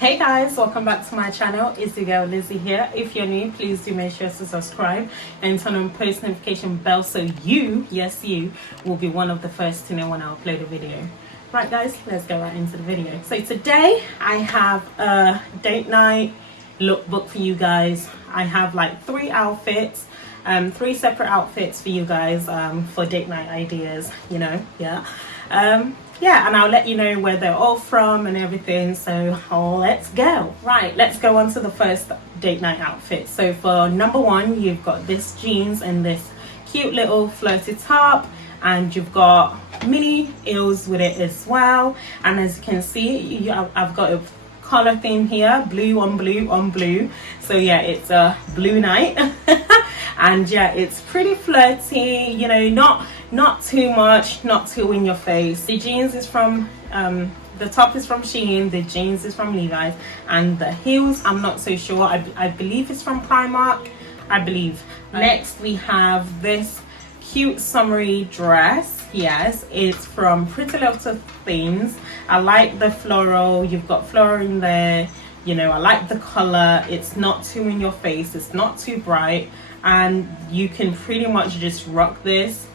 Hey guys, welcome back to my channel. It's your girl Lizzie here. If you're new, please do make sure to subscribe and turn on post notification bell so you, yes you, will be one of the first to know when I upload a video. Right guys, let's go right into the video. So today I have a date night lookbook for you guys. I have like three separate outfits for you guys for date night ideas, you know. Yeah, and I'll let you know where they're all from and everything. So let's go. Right, let's go on to the first date night outfit. So for number one, you've got this jeans and this cute little floaty top, and you've got mini heels with it as well. And as you can see, I've got a color theme here, blue on blue on blue. So yeah, it's a blue night. And yeah, it's pretty flirty, you know, not too much, not too in your face. The jeans is from the top is from Shein, the jeans is from Levi's, and the heels I'm not so sure. I believe it's from Primark, I believe. Next we have this cute summery dress. Yes, it's from Pretty Little Things. I like the floral, you've got floral in there, you know, I like the color. It's not too in your face, it's not too bright, and you can pretty much just rock this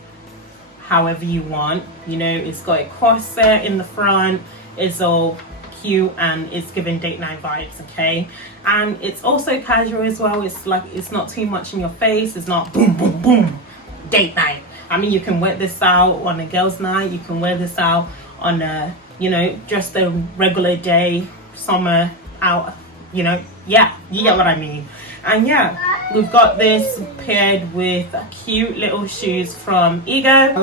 however you want. You know, it's got a corset in the front, it's all cute and it's giving date night vibes, okay? And it's also casual as well. It's like, it's not too much in your face, it's not boom boom boom date night. I mean, you can wear this out on a girls night, you can wear this out on a, you know, just a regular day, summer out, you know. Yeah, you get what I mean. And yeah, we've got this paired with cute little shoes from Ego. I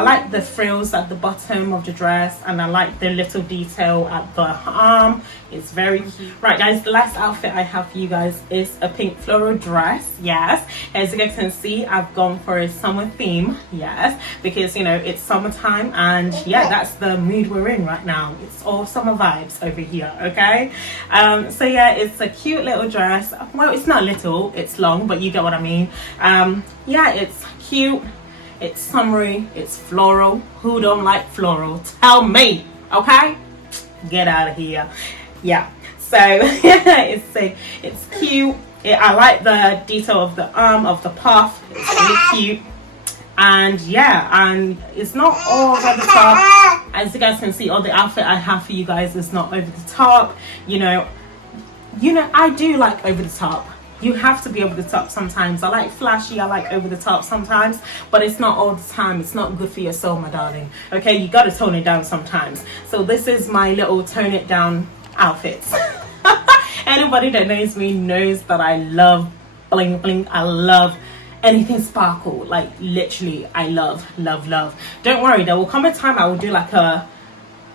like the frills at the bottom of the dress, and I like the little detail at the arm. It's very cute. Right guys, the last outfit I have for you guys is a pink floral dress. Yes, as you guys can see, I've gone for a summer theme. Yes, because you know it's summertime, and yeah, that's the mood we're in right now. It's all summer vibes over here, okay? So yeah, it's a cute little dress. Well, it's not little, it's long, but you get what I mean. Yeah, it's cute, it's summery, it's floral. Who don't like floral? Tell me, okay? Get out of here. Yeah, so it's cute. I like the detail of the arm of the puff. It's really cute. And yeah, and it's not all over the top. As you guys can see, all the outfit I have for you guys is not over the top. You know, I do like over the top. You have to be over the top sometimes. I like flashy, I like over the top sometimes, but it's not all the time. It's not good for your soul, my darling. Okay, you gotta tone it down sometimes. So this is my little tone it down outfits. Anybody that knows me knows that I love bling bling. I love anything sparkle. Like literally, I love. Don't worry, there will come a time I will do like a,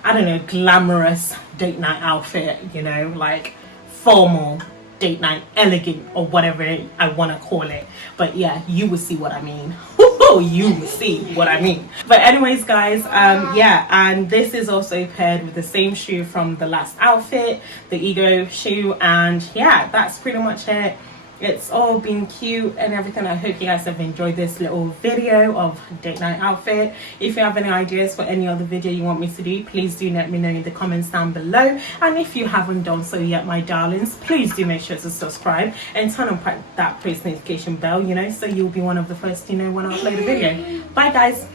I don't know, glamorous date night outfit, you know, like formal date night, elegant, or whatever I want to call it. But yeah, you will see what I mean. You will see what I mean. But anyways guys, yeah, and this is also paired with the same shoe from the last outfit, the Ego shoe, and yeah, that's pretty much it. It's all been cute and everything. I hope you guys have enjoyed this little video of date night outfit. If you have any ideas for any other video you want me to do, please do let me know in the comments down below. And if you haven't done so yet, my darlings, please do make sure to subscribe and turn on that post notification bell, you know, so you'll be one of the first to know when I upload a video. Bye guys.